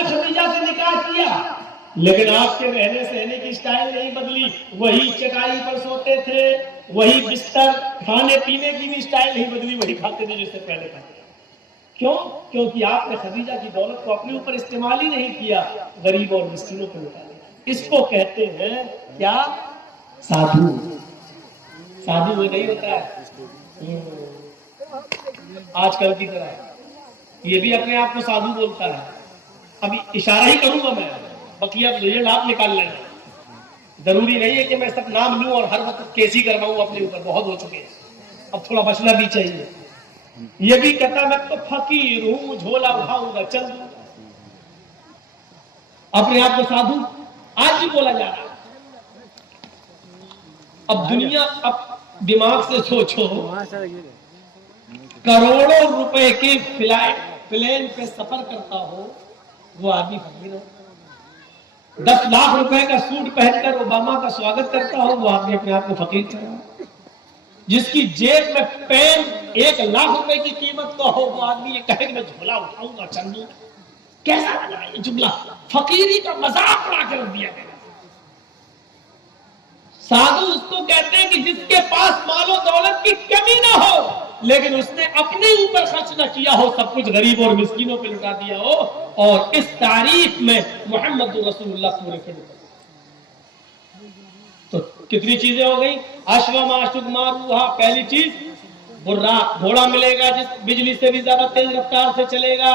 نے خدیجہ سے نکاح کیا، لیکن آپ کے رہنے سہنے کی سٹائل نہیں بدلی، وہی چٹائی پر سوتے تھے، وہی بستر، کھانے پینے کی بھی سٹائل نہیں بدلی، وہی کھاتے تھے جس سے پہلے کھاتے تھے۔ کیوں؟ کیونکہ آپ نے خدیجہ کی دولت کو اپنے اوپر استعمال ہی نہیں کیا، غریب اور مسکینوں کو لٹا دیا۔ اس کو کہتے ہیں کیا؟ سادھو۔ سادھو وہ نہیں ہوتا ہے آج کل کی طرح، یہ بھی اپنے آپ کو سادھو بولتا ہے۔ ابھی اشارہ ہی کروں گا میں، بقیہ رزلٹ آپ نکال لینا، ضروری نہیں ہے کہ میں سب نام لوں اور ہر وقت کیسی کرواؤں اپنے اوپر، بہت ہو چکے ہیں، اب تھوڑا بچنا بھی چاہیے۔ یہ بھی کہتا میں تو فقیر ہوں، جھولا اٹھاؤں گا چل دوں گا، اپنے آپ کو سادھو آج بھی بولا جا رہا ہے۔ اب دنیا، اب دماغ سے سوچو، کروڑوں روپے کی پلین پہ سفر کرتا ہو وہ آدمی فقیر ہو، 10 لاکھ روپے کا سوٹ پہن کر اوباما کا سواگت کرتا ہو وہ آدمی اپنے آپ کو فقیر کر رہا ہو، جس کی جیب میں پین 1 لاکھ روپے کی قیمت کا ہو وہ آدمی یہ کہے کہ میں جھولا اٹھاؤں گا چل دوں گا۔ کیسا لگا یہ جملہ؟ فقیری کا مذاق اڑا کے رکھ دیا گیا۔ سادھو اس کو کہتے ہیں کہ جس کے پاس مال و دولت کی کمی نہ ہو لیکن اس نے اپنے اوپر خرچ نہ کیا ہو، سب کچھ غریب اور مسکینوں پہ لٹا دیا ہو، اور اس تعریف میں محمد رسول اللہ پورے کھڑے ہیں۔ تو کتنی چیزیں ہو گئی؟ اشوا معشوق ماروہا، پہلی چیز براق، گھوڑا ملے گا جس بجلی سے بھی زیادہ تیز رفتار سے چلے گا۔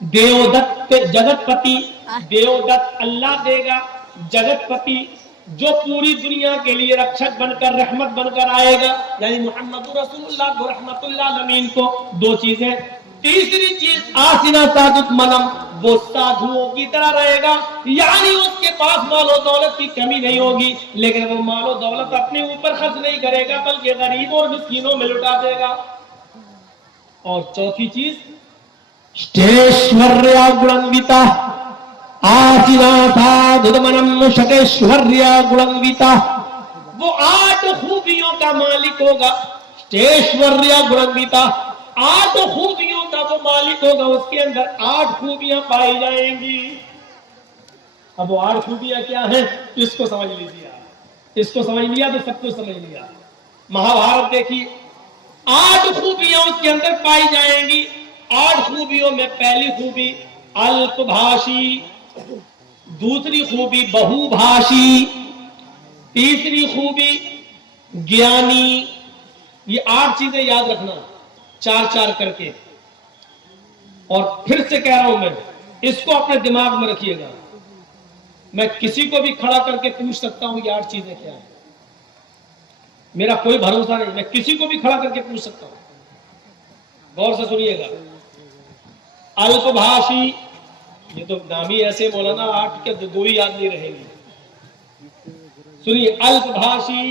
دیودت جگت پتی، دیودت اللہ دے گا، جگت پتی جو پوری دنیا کے لیے رکشک بن کر رحمت بن کر آئے گا، یعنی محمد رسول اللہ کو رحمت اللہ العالمین کو۔ 2 چیزیں۔ تیسری چیز آسنا سادت منم، وہ سادھوؤں کی طرح رہے گا، یعنی اس کے پاس مال و دولت کی کمی نہیں ہوگی لیکن وہ مال و دولت اپنے اوپر خرچ نہیں کرے گا بلکہ غریب اور مسکینوں میں لٹا دے گا۔ اور چوتھی چیز شتیشوریا گڑنویتا، آسنا سادھمنم شتیشوریا گڑنویتا، وہ 8 خوبیوں کا مالک ہوگا۔ شتیشوریا گڑنویتا، 8 خوبیوں کا وہ مالک ہوگا، اس کے اندر 8 خوبیاں پائی جائیں گی۔ اب وہ 8 خوبیاں کیا ہیں اس کو سمجھ لیجیے، اس کو سمجھ لیا تو سب کچھ سمجھ لیا۔ مہابھارت دیکھیے، 8 خوبیاں اس کے اندر پائی جائیں گی۔ 8 خوبیوں میں پہلی خوبی الپ بھاشی، دوسری خوبی بہو بھاشی، تیسری خوبی گیانی۔ یہ 8 چیزیں یاد رکھنا 4 کر کے، اور پھر سے کہہ رہا ہوں میں، اس کو اپنے دماغ میں رکھیے گا۔ میں کسی کو بھی کھڑا کر کے پوچھ سکتا ہوں یہ 8 چیزیں کیا ہیں، میرا کوئی بھروسہ نہیں، میں کسی کو بھی کھڑا کر کے پوچھ سکتا ہوں۔ غور سے سنیے گا۔ الپ بھاشی، یہ تو نام ہی ایسے مولانا 8 کے 2 ہی یاد نہیں رہیں گے۔ سنیے، الپ بھاشی،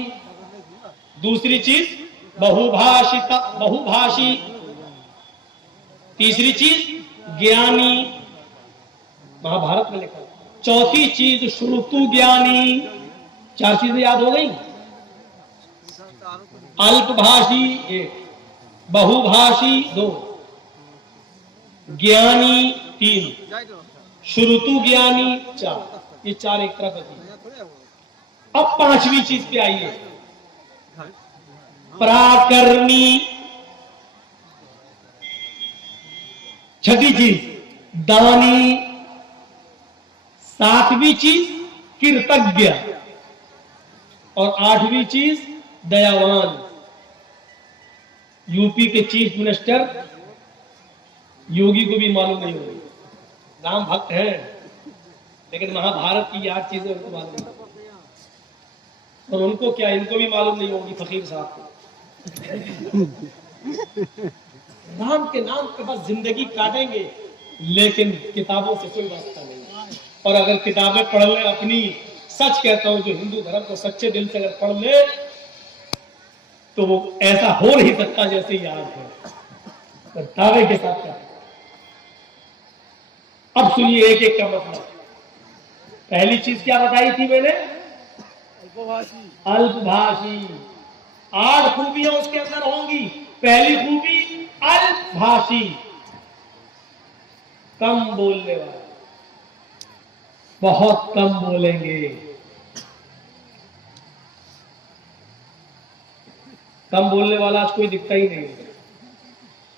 دوسری چیز بہو بھاشی، تیسری چیز گیانی، مہابھارت میں لکھا۔ چوتھی چیز شروتو گیانی۔ 4 چیزیں یاد ہو گئی۔ الپ بھاشی 1، بہو بھاشی 2، گیانی 3، شروتو گیانی 4۔ یہ 4 ایک طرف ہے۔ اب 5ویں چیز پہ آئیے، پراکرمی۔ 6ٹھی چیز دانی۔ 7ویں چیز کرتگیہ، اور 8ویں چیز دیاوان۔ یو پی کے چیف منسٹر یوگی کو بھی معلوم نہیں ہوگی، رام بھکت ہے لیکن مہابھارت کی 8 چیزیں ان کو معلوم نہیں، اور ان کو کیا، ان کو بھی معلوم نہیں ہوگی فقیر صاحب کو۔ رام کے نام پہ بس زندگی کاٹیں گے لیکن کتابوں سے کوئی واسطہ نہیں، اور اگر کتابیں پڑھ لیں اپنی، سچ کہتا ہوں جو ہندو دھرم کو سچے دل سے اگر پڑھ لے تو وہ ایسا ہو نہیں سکتا جیسے یاد ہے، دعوے کے ساتھ کہتا۔ اب سنیے ایک ایک کا مطلب۔ پہلی چیز کیا بتائی تھی میں نے؟ الپ بھاشی۔ 8 خوبیاں اس کے اندر ہوں گی۔ پہلی خوبی الپ بھاشی، کم بولنے والا۔ بہت کم بولیں گے. کم بولنے والا آج کوئی دکھتا ہی نہیں.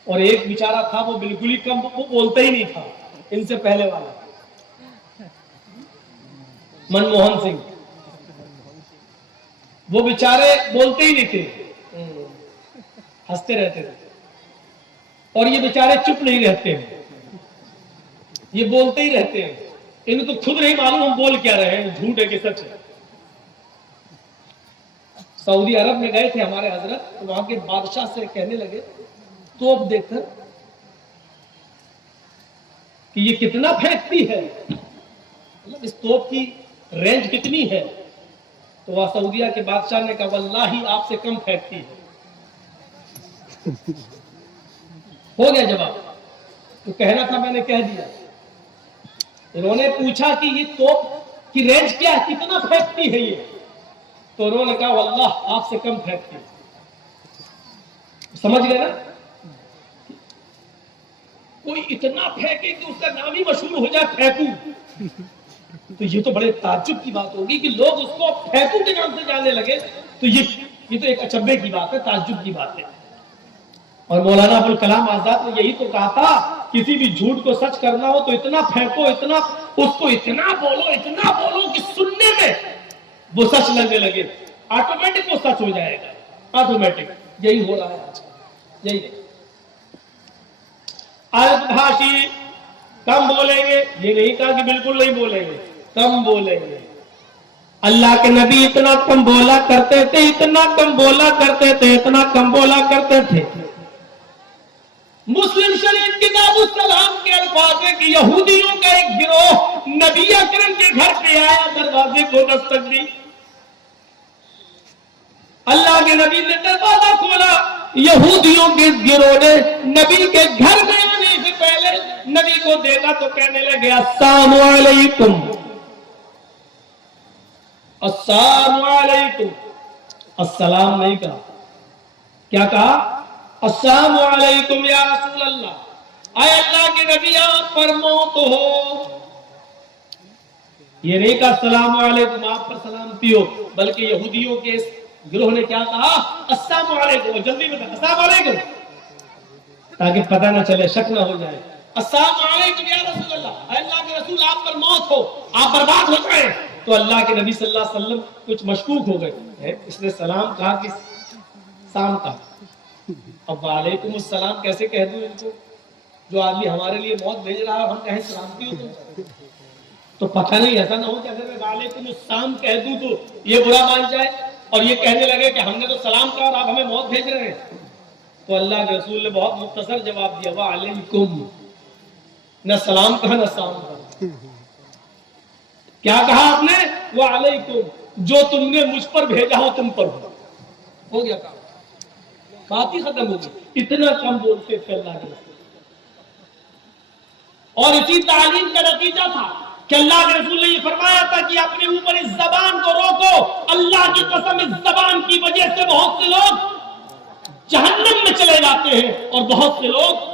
اور ایک بیچارہ تھا وہ بالکل ہی کم، وہ بولتا ہی نہیں تھا، ان سے پہلے والا منموہن سنگھ. وہ بیچارے بولتے ہی نہیں تھے، ہنستے رہتے تھے. اور یہ بیچارے چپ نہیں رہتے ہیں، یہ بولتے ہی رہتے ہیں. ان کو خود نہیں معلوم ہم بول کیا رہے ہیں، جھوٹ ہے کہ سچ ہے. سعودی عرب میں گئے تھے ہمارے حضرت، تو وہاں کے بادشاہ سے کہنے لگے توپ دیکھ کر کہ یہ کتنا پھینکتی ہے، مطلب اس توپ کی رینج کتنی ہے. تو وہ سعودیہ کے بادشاہ نے کہا واللہ آپ سے کم پھینکتی ہے. ہو گیا جواب، تو کہنا تھا میں نے کہہ دیا. انہوں نے پوچھا کہ یہ توپ کی رینج کیا ہے، کتنا پھینکتی ہے یہ؟ تو انہوں نے کہا واللہ آپ سے کم پھینکتی. سمجھ گئے نا؟ کوئی اتنا پھینکے کہ اس کا نام ہی مشہور ہو جائے پھینکو، تو یہ تو بڑے تعجب کی بات ہوگی کہ لوگ اس کو پھینکو کے نام سے جانے لگے. تو یہ تو ایک اچنبے کی بات ہے، تعجب کی بات ہے. اور مولانا ابوالکلام آزاد نے یہی تو کہا تھا کسی بھی جھوٹ کو سچ کرنا ہو تو اتنا پھینکو، اتنا اس کو اتنا بولو کہ سننے میں وہ سچ لگنے لگے. آٹومیٹک وہ سچ ہو جائے گا، آٹومیٹک. یہی ہو رہا ہے آج، یہی ہے. البھاشی کم بولیں گے، یہ نہیں کہا کہ بالکل نہیں بولیں گے، کم بولیں گے. اللہ کے نبی اتنا کم بولا کرتے تھے، اتنا کم بولا کرتے تھے، اتنا کم بولا کرتے تھے. مسلم شریف کتاب السلام کے الفاظ ہے کہ یہودیوں کا ایک گروہ نبی اکرم کے گھر پہ آیا، دروازے کو دستک دی. اللہ کے نبی نے دروازہ کھولا. یہودیوں کے گروہ نے نبی کے گھر میں آنے سے پہلے نبی کو دیکھا تو کہنے لگے السلام علیکم، السلام علیکم. السلام نہیں کہا، کیا کہا؟ السلام علیکم یا رسول اللہ، اے اللہ کے نبی آپ پر موت ہو. یہ نہیں کہا السلام علیکم آپ پر سلامتی ہو، بلکہ یہودیوں کے گروہ نے کیا کہا؟ السلام علیکم. جلدی بتا السلام علیکم، تاکہ پتہ نہ چلے، شک نہ ہو جائے. السلام علیکم یا رسول اللہ، اے اللہ کے رسول آپ پر موت ہو، آپ برباد ہو جائیں. تو اللہ کے نبی صلی اللہ علیہ وسلم کچھ مشکوک ہو گئے. اس نے سلام کہا کہ سام کہا. اب وعلیکم السلام کیسے کہہ دوں ان کو؟ جو آدمی ہمارے لیے موت بھیج رہا ہے ہم کہیں سلامتی ہو تو پتہ نہیں ایسا نہ ہو کہ اگر میں وعلیکم السلام کہہ دوں تو یہ برا مان جائے اور یہ کہنے لگے کہ ہم نے تو سلام کہا اور آپ ہمیں موت بھیج رہے ہیں. تو اللہ کے رسول نے بہت مختصر جواب دیا وعلیکم. نہ سلام کہا نہ سلام کہا. کیا کہا آپ نے؟ وعلیکم، جو تم نے مجھ پر بھیجا ہو تم پر ہو گیا کام، بات ہی ختم ہو گئی. اتنا کم بولتے تھے اللہ کے رسول. اور اسی تعلیم کا نتیجہ تھا کہ اللہ کے رسول نے یہ فرمایا تھا کہ اپنے اوپر اس زبان کو روکو. اللہ کی قسم اس زبان کی وجہ سے بہت سے لوگ جہنم میں چلے جاتے ہیں اور بہت سے لوگ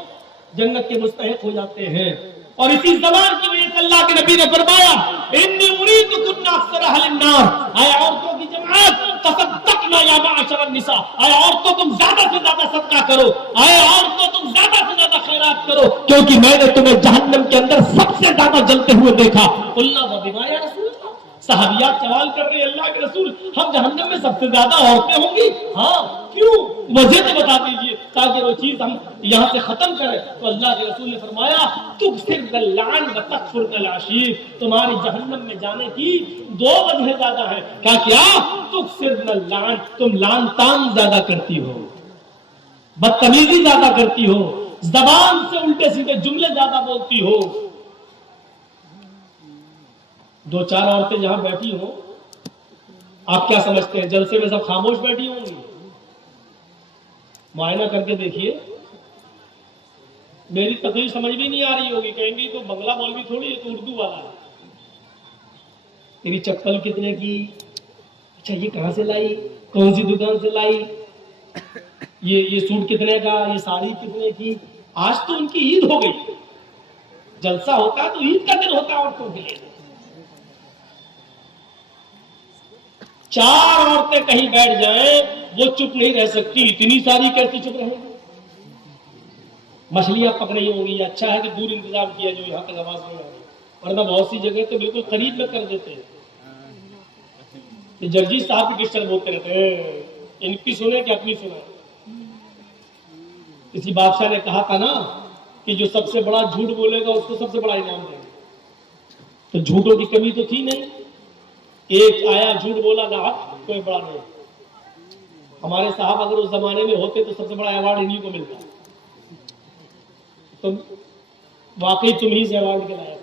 جنت کے مستحق ہو جاتے ہیں. اور اسی زبان کی وجہ سے اللہ کے نبی نے فرمایا انی ارید کن اکثر اہل النار، اے عورتوں کی جماعت تصدقنا یا معاشر النساء، اے عورتوں تم زیادہ سے زیادہ صدقہ کرو، اے عورتوں تم زیادہ سے زیادہ خیرات کرو، کیونکہ میں نے تمہیں جہنم کے اندر سب سے زیادہ جلتے ہوئے دیکھا. اللہ وبما یا رسول اللہ. صحابیات سوال کر رہے ہیں اللہ کے رسول ہم جہنم میں سب سے زیادہ عورتیں ہوں گی؟ ہاں کیوں؟ وجہ تو بتا دیجئے تاکہ وہ چیز ہم یہاں سے ختم کریں. تو اللہ کے رسول نے فرمایا تکثر اللعن وتکفر العشیر، تمہاری جہنم میں جانے کی دو وجہ زیادہ ہیں. کیا تکثر اللعن، تم لعن طعن زیادہ کرتی ہو، بدتمیزی زیادہ کرتی ہو، زبان سے الٹے سیدھے جملے زیادہ بولتی ہو. دو چار عورتیں جہاں بیٹھی ہوں آپ کیا سمجھتے ہیں جلسے میں سب خاموش بیٹھی ہوں گی؟ معائنہ کر کے دیکھیے. میری تقریر سمجھ بھی نہیں آ رہی ہوگی، کہیں گی تو بنگلہ مولوی تھوڑی ہے، تو اردو والا ہے. تیری چپل کتنے کی؟ اچھا یہ کہاں سے لائی؟ کون سی دکان سے لائی؟ یہ سوٹ کتنے کا؟ یہ ساڑی کتنے کی؟ آج تو ان کی عید ہو گئی. جلسہ ہوتا ہے تو عید کا دن ہوتا ہے عورتوں کے لیے. 4 عورتیں کہیں بیٹھ جائیں وہ چپ نہیں رہ سکتی، اتنی ساری کیسے چپ رہیں؟ مچھلیاں پکڑی ہوں گی، اچھا ہے کہ دور انتظام کیا جو یہاں تک آواز نہیں آ رہی، ورنہ بہت سی جگہ تو بالکل قریب میں کر دیتے ہیں. جگجی صاحب بھی ڈسٹرب ہوتے رہتے ہیں، ان کی سنیں کہ اپنی سنیں. کسی بادشاہ نے کہا تھا نا کہ جو سب سے بڑا جھوٹ بولے گا اس کو سب سے بڑا انعام دیں گے. تو جھوٹوں کی کمی تو تھی نہیں، ایک آیا جھوٹ بولا نہ کوئی بڑا نہیں. ہمارے صاحب اگر اس زمانے میں ہوتے تو سب سے بڑا ایوارڈ انہیں کو ملتا. تو واقعی تم ہی سے ایوارڈ کے لائق.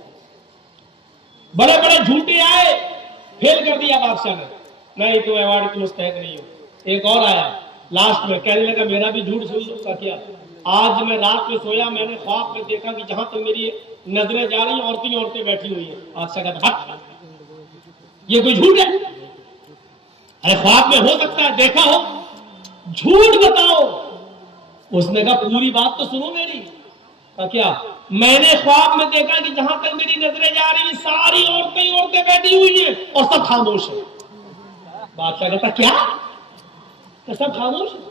بڑے بڑے جھوٹے آئے، فیل کر دیا بادشاہ نے، نہیں تو ایوارڈ کی مستحق نہیں ہو. ایک اور آیا لاسٹ میں کہنے لگا میرا بھی جھوٹ سن لو. کیا آج میں رات میں سویا، میں نے خواب میں دیکھا کہ جہاں تک میری نظریں جا رہی ہیں عورتیں بیٹھی ہوئی ہیں. بادشاہ کہتا ہٹ، یہ کوئی جھوٹ ہے؟ ارے خواب میں ہو سکتا ہے دیکھا ہو، جھوٹ بتاؤ. اس نے کہا پوری بات تو سنو میری. کیا میں نے خواب میں دیکھا کہ جہاں تک میری نظریں جا رہی ہیں ساری عورتیں بیٹھی ہوئی ہیں اور سب خاموش ہیں. بادشاہ کہتا کیا؟ کہ سب خاموش ہیں.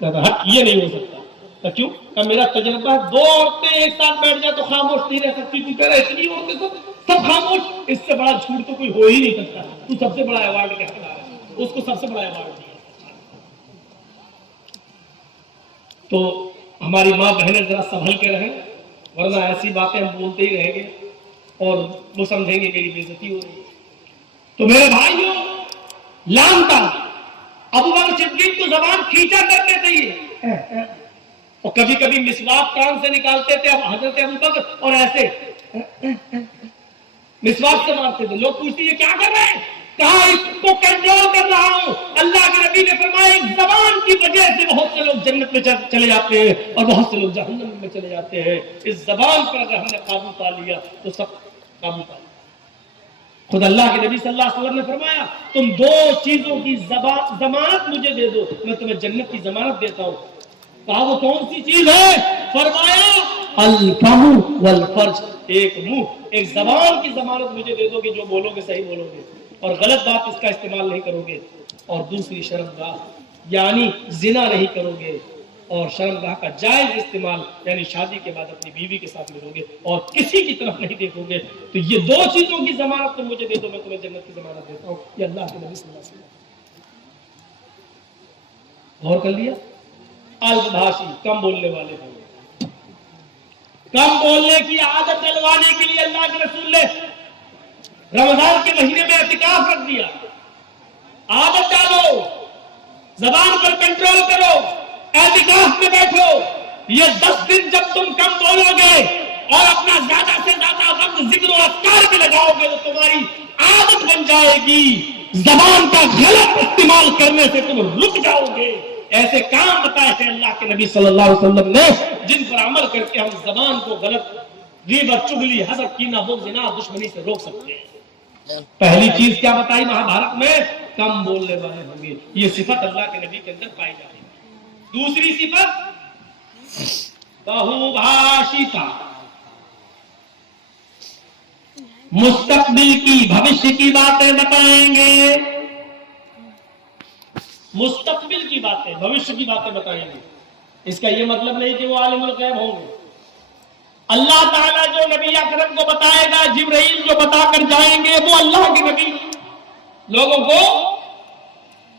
کہتا ہٹ، یہ نہیں ہو سکتا. کہ کیوں؟ کہ میرا تجربہ ہے 2 عورتیں ایک ساتھ بیٹھ جائے تو خاموش نہیں رہ سکتی. تو کہہ رہا اتنی عورتیں سب خاموش، اس سے بڑا جھوٹ تو کوئی ہو ہی نہیں سکتا. تو سب سے بڑا ایوارڈ کیا ہے؟ اس کو سب سے بڑا ایوارڈ دیا. تو ہماری ماں بہنیں ذرا سنبھل کے رہیں، ورنہ ایسی باتیں ہم بولتے ہی رہیں گے اور وہ سمجھیں گے میری بے عزتی ہو رہی ہے. تو میرے بھائیوں، لانتا ابو بکر صدیق تو زبان کھینچا کرتے تھے اور کبھی کبھی مسواک کان سے نکالتے تھے. اب حضرت ابو بکر اور ایسے مسواک سے مارتے تھے. لوگ پوچھتے یہ کیا کر رہے ہیں؟ کہا اس کو کنٹرول کر رہا ہوں. اللہ کے نبی نے فرمایا ایک زبان کی وجہ سے بہت سے لوگ جنت میں چلے جاتے ہیں اور بہت سے لوگ جہنم میں چلے جاتے ہیں. اس زبان پر اگر ہم نے قابو پا لیا تو سب قابو پا لیا. خود اللہ کے نبی صلی اللہ علیہ وسلم نے فرمایا تم 2 چیزوں کی ضمانت مجھے دے دو، میں تمہیں جنت کی ضمانت دیتا ہوں. کہا وہ کون سی چیز ہے؟ فرمایا الفم والفرج. ایک منہ، ایک زبان کی ضمانت مجھے دے دو کہ جو بولو گے صحیح بولو گے اور غلط بات اس کا استعمال نہیں کرو گے. اور دوسری شرمگاہ، یعنی زنا نہیں کرو گے اور شرمگاہ کا جائز استعمال، یعنی شادی کے بعد اپنی بیوی کے ساتھ ملو گے اور کسی کی طرف نہیں دیکھو گے. تو یہ 2 چیزوں کی ضمانت تم مجھے دے دو، میں تمہیں جنت کی ضمانت دیتا ہوں. یہ اللہ کے نبی صلی اللہ علیہ وسلم. غور کر لیا؟ الگ بھاشی، کم بولنے والے ہیں. کم بولنے کی عادت ڈلوانے کے لیے اللہ کے رسول نے رمضان کے مہینے میں اعتکاف رکھ دیا. عادت ڈالو، زبان پر کنٹرول کرو، اعتکاف میں بیٹھو. یہ 10 دن جب تم کم بولو گے اور اپنا زیادہ سے زیادہ وقت ذکر و اذکار میں لگاؤ گے تو تمہاری عادت بن جائے گی. زبان کا غلط استعمال کرنے سے تم رک جاؤ گے. ایسے کام بتائے تھے اللہ کے نبی صلی اللہ علیہ وسلم نے جن پر عمل کر کے ہم زبان کو غلط، غیبت، چغلی، حسد، کینہ، بغض، زنا، دشمنی سے روک سکتے ہیں. پہلی چیز کیا بتائی مہابھارت میں؟ کم بولنے والے ہوں گے. یہ صفت اللہ کے نبی کے اندر پائی جاتی ہے. دوسری صفت بہو بھاشیتا، مستقبل کی، بھوشیہ کی باتیں بتائیں گے. مستقبل کی باتیں، بھوشیہ کی باتیں بتائیں گے. اس کا یہ مطلب نہیں کہ وہ عالم الغیب ہوں گے. اللہ تعالیٰ جو نبی اکرم کو بتائے گا، جبرائیل جو بتا کر جائیں گے وہ اللہ کے نبی لوگوں کو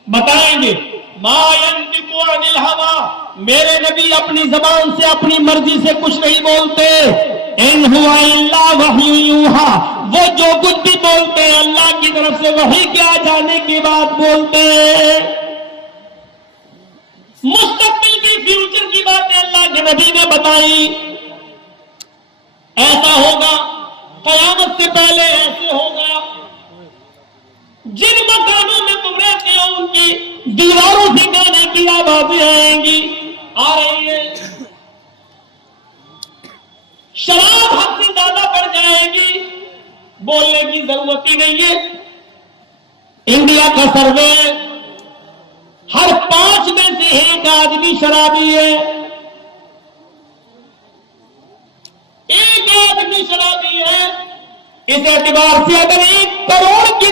بتائیں گے. ما ينطق عن الهوى، میرے نبی اپنی زبان سے اپنی مرضی سے کچھ نہیں بولتے. ان هو الا وحی یوحی، وہ جو کچھ بھی بولتے ہیں اللہ کی طرف سے وحی کے آ جانے کی بات بولتے ہیں. مستقبل کی، فیوچر کی باتیں اللہ کے نبی نے بتائی. ایسا ہوگا، قیامت سے پہلے ایسے ہوگا. جن مکانوں میں تم رہتے ہو ان کی دیواروں سے گانے کی آوازیں آئیں گی، آ رہی ہے. شراب حد سے زیادہ بڑھ جائے گی، بولنے کی ضرورت ہی نہیں ہے. انڈیا کا سروے ہر 5 میں سے 1 آدمی شرابی ہے. 1 آدمی شرابی ہے. اس اعتبار سے اگر 1 کروڑ کی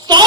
100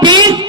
20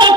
10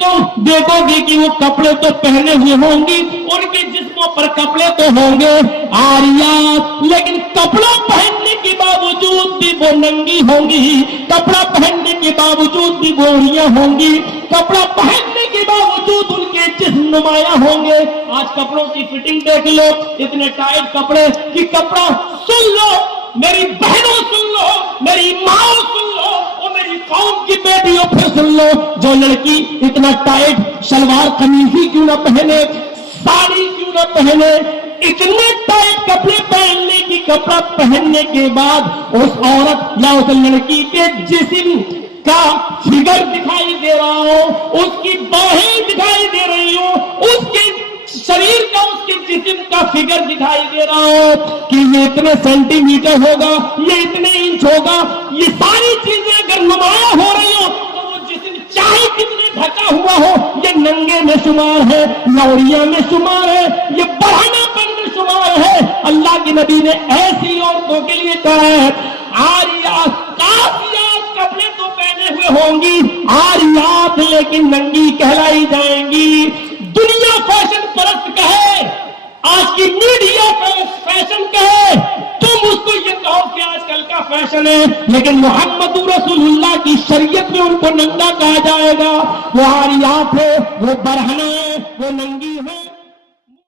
تم دیکھو گے کہ وہ کپڑے تو پہنے ہوئے ہوں گی، ان کے جسموں پر کپڑے تو ہوں گے عاریات، لیکن کپڑا پہننے کے باوجود بھی وہ ننگی ہوں گی، کپڑا پہننے کے باوجود بھی گوریاں ہوں گی، کپڑا پہننے کے باوجود ان کے جسم نمایاں ہوں گے۔ آج کپڑوں کی فٹنگ دیکھ لو، اتنے ٹائٹ کپڑے کہ کپڑا، سن لو میری بہنوں، سن لو میری ماں، سن لو اور میری قوم کی بیٹیوں، پھر سن لو، جو لڑکی اتنا ٹائٹ شلوار قمیض ہی کیوں نہ پہنے، ساڑی کیوں نہ پہنے، اتنے ٹائٹ کپڑے پہننے کی، کپڑا پہننے کے بعد اس عورت یا اس لڑکی کے جسم کا فگر دکھائی دے رہا ہو، اس کی باہیں دکھائی دے رہی ہو، اس کے شریر کا، اس کے جسم کا فگر دکھائی دے رہا ہو کہ یہ اتنے سینٹی میٹر ہوگا، یہ اتنے انچ ہوگا، یہ ساری چیزیں اگر نمایاں ہو رہی ہو تو وہ جسم چاہے کتنے ڈھکا ہوا ہو، یہ ننگے میں شمار ہے، لوریاں میں شمار ہے، یہ بڑھانا پن میں شمار ہے۔ اللہ کے نبی نے ایسی عورتوں کے لیے کہا ہے عاریات، کاسیات، کپڑے تو پہنے ہوئے ہوں گی عاریات، لیکن ننگی کہلائی جائیں گی۔ دنیا فیشن پرست کہے، آج کی میڈیا فیشن کہے، تم اس کو یہ کہو کہ آج کل کا فیشن ہے، لیکن محمد رسول اللہ کی شریعت میں ان کو ننگا کہا جائے گا۔ وہ عاریات ہے، وہ برہنہ ہے، وہ ننگی